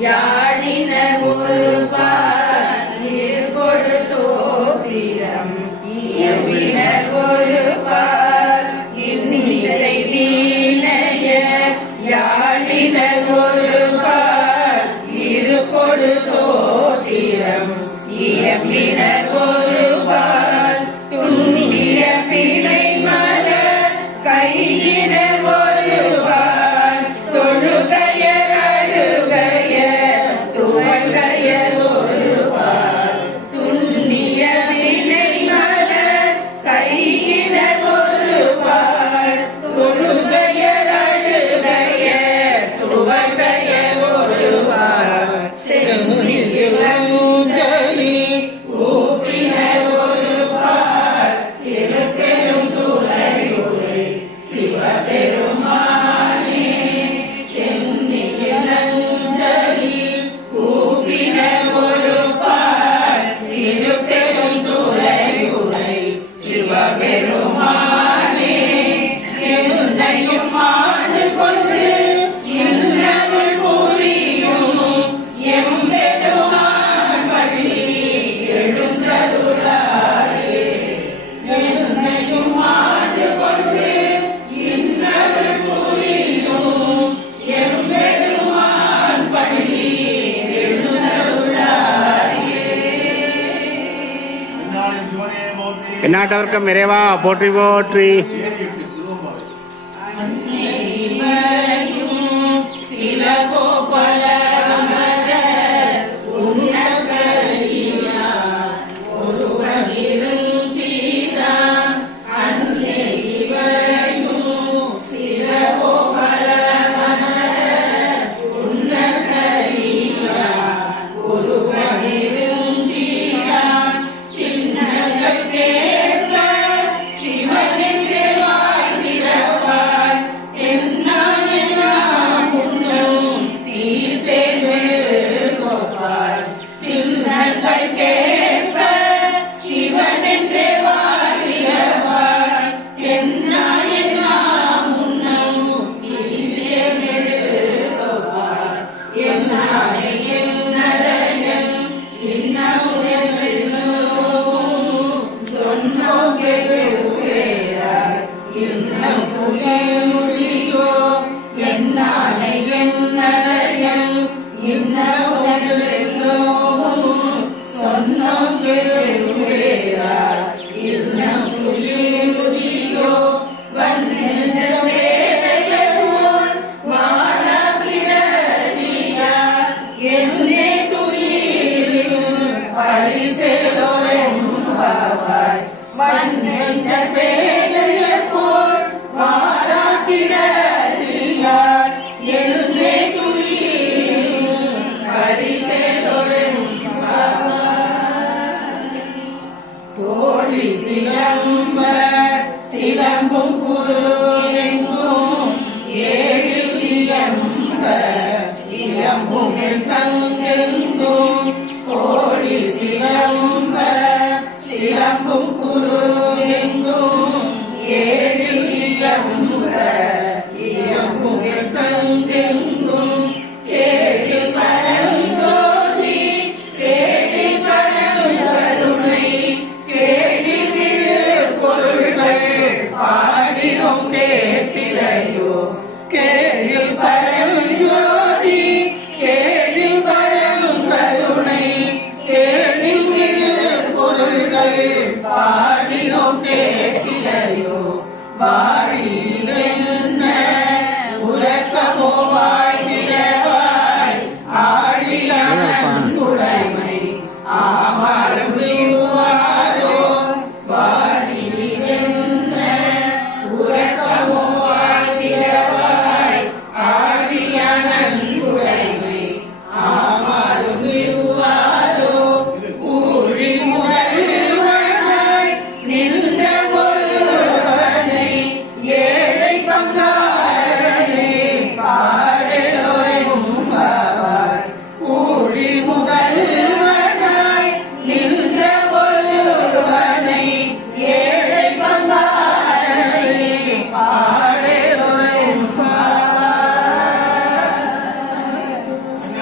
யாழினர் ஒரு போற்றி இறைவா போற்றி போற்றி. ஏறிட்டு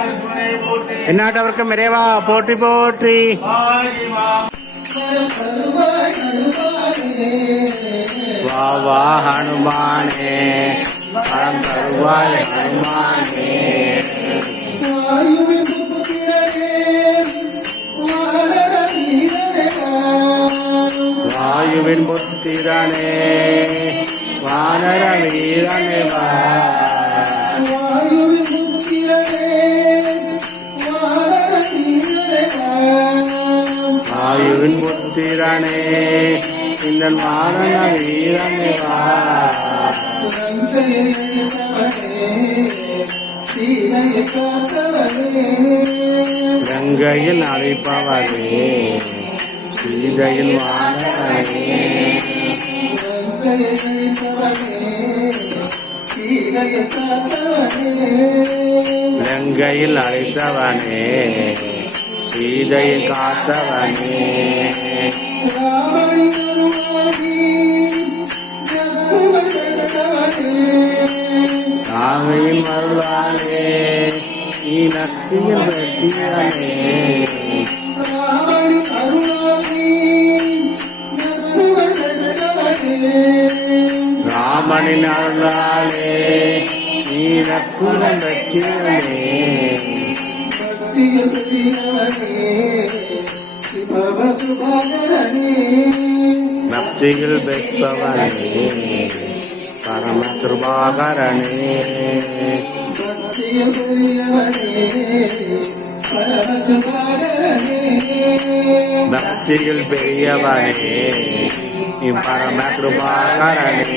சிவனே போற்றி இறைவா போற்றி போற்றி. வா வா ஹனுமானே. வரம் தருவாய் ஹனுமானே. வாயுவின் புத்திரனே. வானர வீரனே வாயுவின் புத்திரனே. அறிவின் புத்திரனே இந்த மாரண வீரனே கங்கையில் அழைப்பவரே. சீதையில் வாழவரே. கங்கையில் அழைத்தவனே. இதை காத்தவனே. தாமையும் அருளாலே இலக்கியம் வெற்றியானே ராமனின் அருளாலே இலக்குடன் வெற்றியானே நப்தியில் பெற்றவனே பரம கிருபாகரனே பக்தியில் பெரியவனே பரம கிருபாகரனே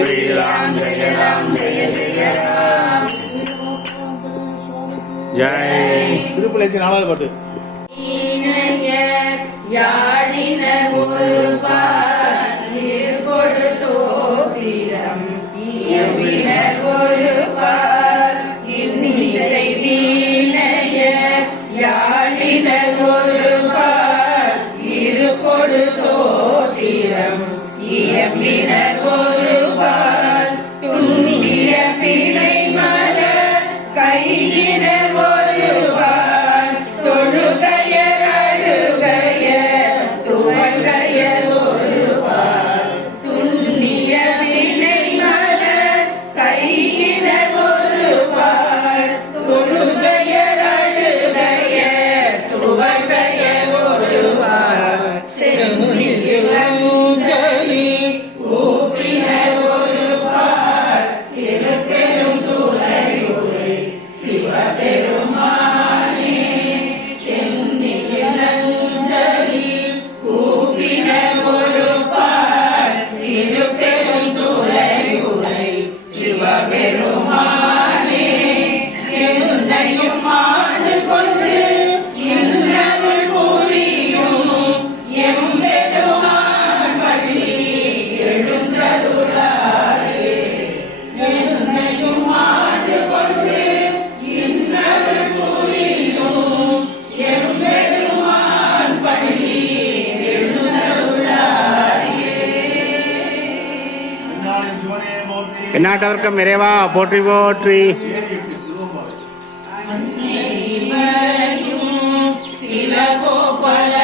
श्रीराम जय राम जय जय राम जय திருப்பலேசி நாலாவது பாட்டு யாழினர் ஒரு பார் கொடுத்தோத்திரம் இயம்பினர் ஒரு பார் இன்னிசை வீணைய யாழினர் ஒரு பார் இரு கொடுத்தோத்திரம் இயம்பினர் ஒரு எல்லோருக்கும் நிறைவா போற்றி போற்றி. சில கோபல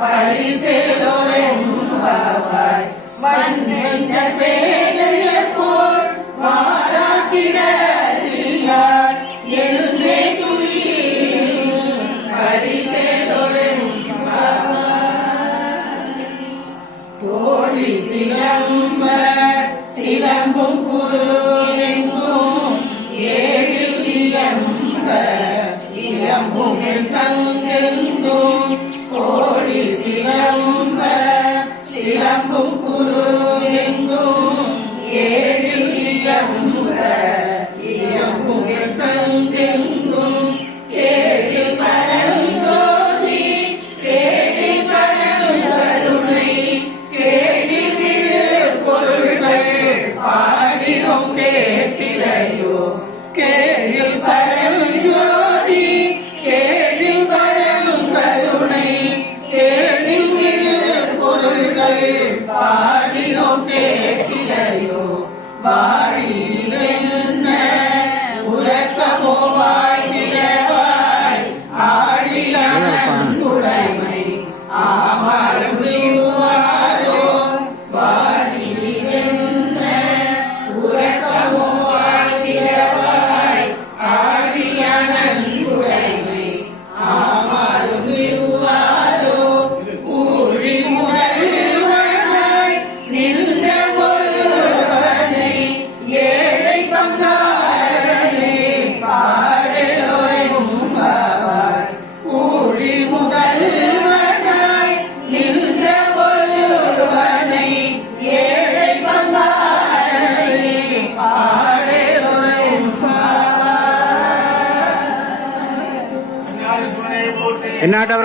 துயிலும் பரிசெலோரும் பாவாய்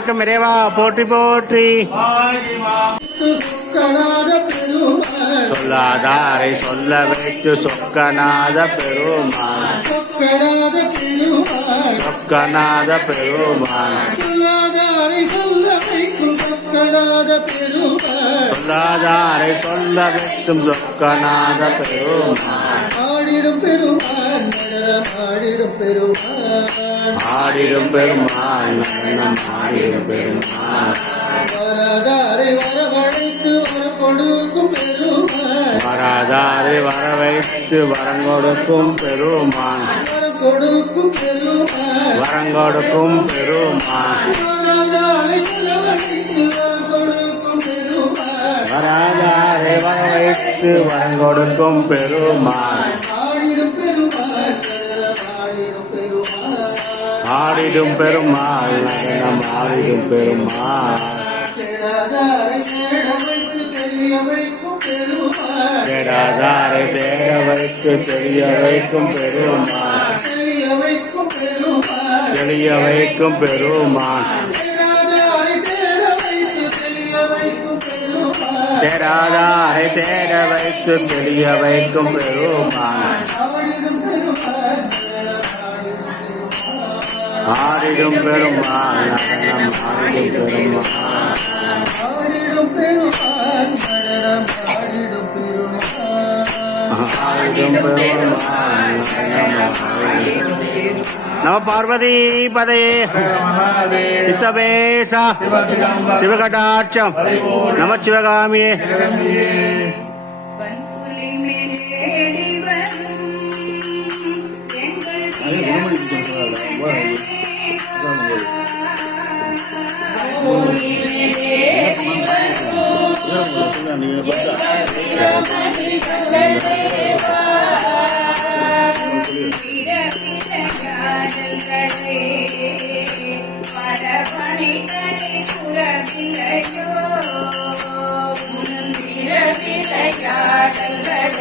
எந்நாட்டவர்க்கும் இறைவா போற்றி போற்றி. சொல்லாதாரை சொல்ல வைத்து சொக்கநாத பெருமான் சொக்கநாத பெருமான் சொல்லாதாரை சொல்ல வைக்கும் சொக்கநாத பெருமான் ஆடிடும் பெருமாள் நடனம் ஆடிடும் பெருமாள் ஆடிடும் பெருமான் நடனம் ஆடிடும் பெருமான். வரதாரை வரவழைத்து வர கொடுக்கும் பெருமாள் வராதாரை வர வைத்து வரங்கொடுக்கும் பெருமான். வர கொடுக்கும் பெருமாள் வரங்கொடுக்கும் பெருமான். வரதாரை செலவழித்து வர கொடுக்கும் பெருமாள் வராதாரை வர வரங்கொடுக்கும் பெருமான். ஆடிடும் பெருமாள் நடனம் ஆடிடும் பெருமாள். ஆடிடும் ஆடிடும் பெருமாள் தேடாதாரை தேட வைத்து தெரிய வைக்கும் பெருமாள். தெரிய வைக்கும் பெருமான் தெரிய வைக்கும் பெருமாள். தெளிய வைக்கும் பெருமான் ஆதாரை தேட வைத்து தெரிய வைக்கும் பெருமான் ஆரிடும் பெருமான் ஆரிடும் பெருமான் ஆரிடும் பெருமான் பெருமாள் ஆடிடும் பெருமாள் நடனம் ஆடிடும் பெருமாள் ஆடிடும்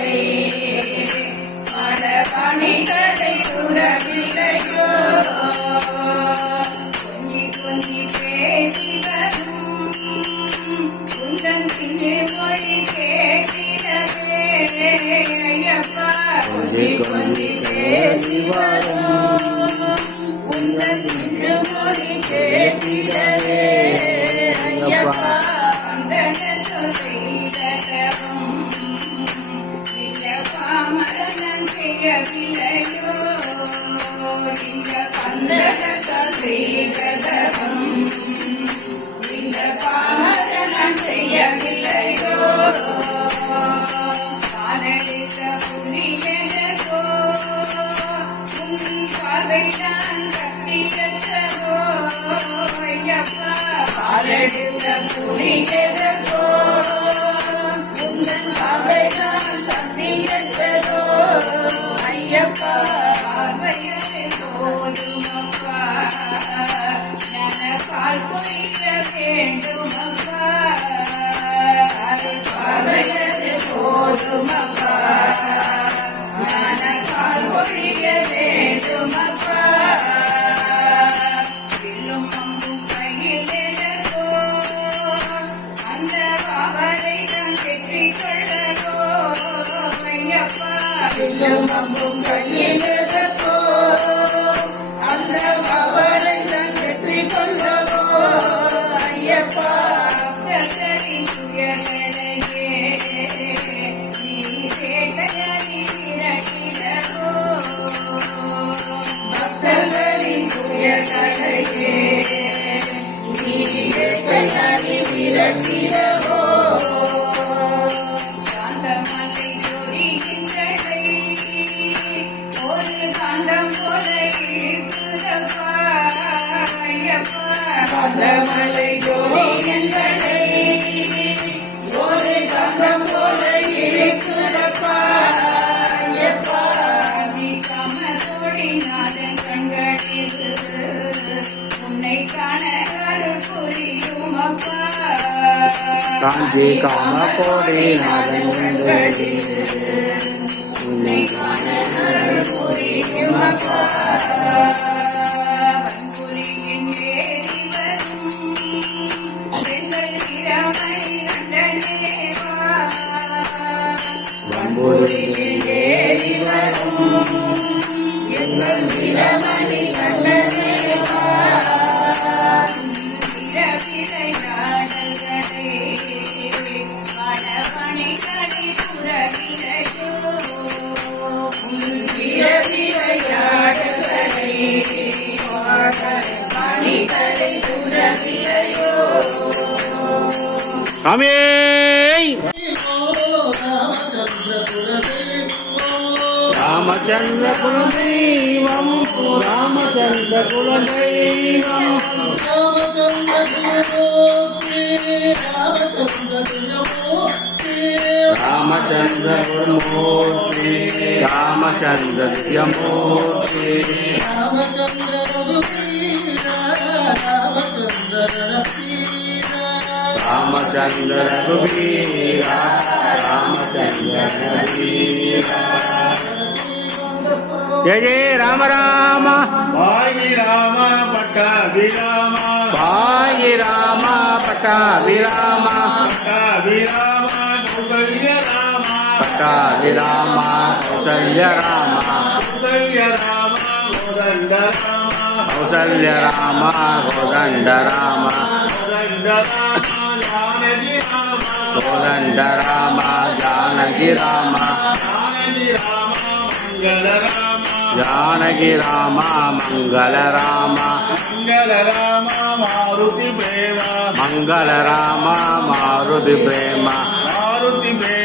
பணிகளை காஞ்சி காம கோடி நாதன் உன்னை வரும் ఆమె రామచంద్ర కుల దైవం రామచంద్ర దైవం రామచంద్ర గురుమూర్తి రామచంద్ర ராமச்சந்திர ரகுவீர ஜெய ஜெய ராம ராம வாகி ராம பட்டாபிராம பாயி ராம பட்டாபிராம பட்டாபிராம கௌசல்ய ராம பட்டாபி ராம கௌசல்ய ராம கௌசல்ய ராம கோதண்ட ராம கௌசல்ய ராம கோதண்ட ராம கோதண்ட ராம ஜானகி ராம கோதண்ட కోదండ రామ జానకి రామ జానకి రామ మంగళ రామ మంగళ రామ మారుతి ప్రేమ మంగళ రామ మారుతి ప్రేమ మారుతి ప్రేమ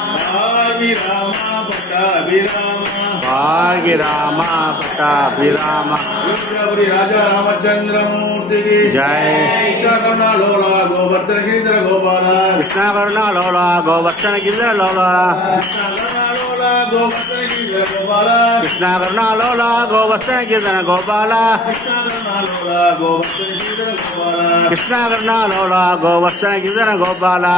भागिरामा पटाभिरामा वीरपुरी राजा रामचंद्र मूर्ति की जय। कृष्णा लोला गोवर्धन गिरिधर गोपाला। कृष्णा करुणा लोला गोवर्धन गिरिधर लोला। कृष्णा करुणा लोला गोवर्धन गिरिधर गोपाला। कृष्णा करुणा लोला गोवर्धन गिरिधर गोपाला।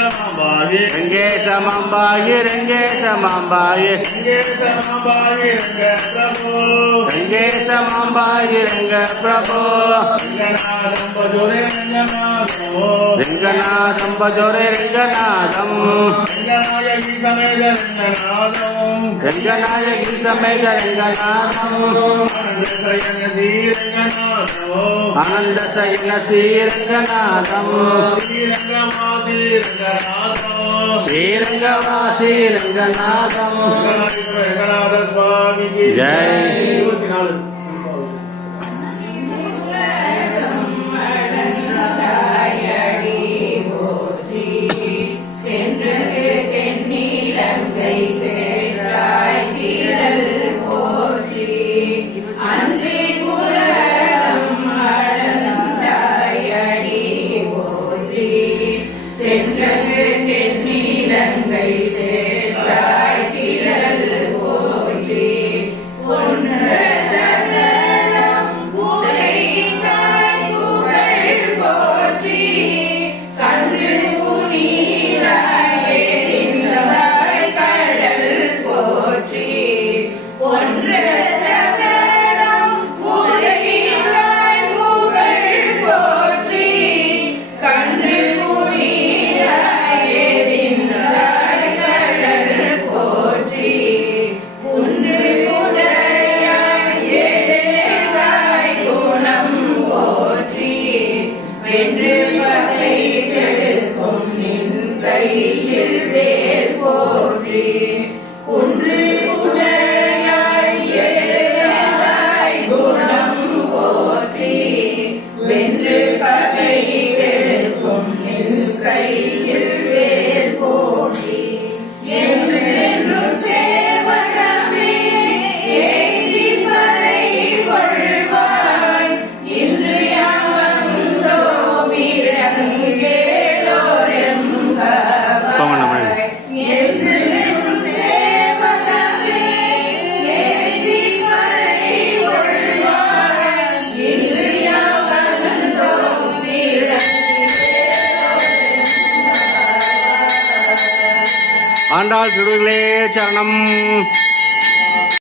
సమబాయి రంగే సమంబాయి రంగే సమంబాయి రంగే సమబాయి రంగ ప్రభు రంగే సమంబాయి రంగ ప్రభు రంగనాథం. భజోరే రంగనాథం. గంగనాయ గీతమేద రంగనాథం గంగనాయ గీతమేద రంగనాథం ఆనందశయన శ్రీ జయ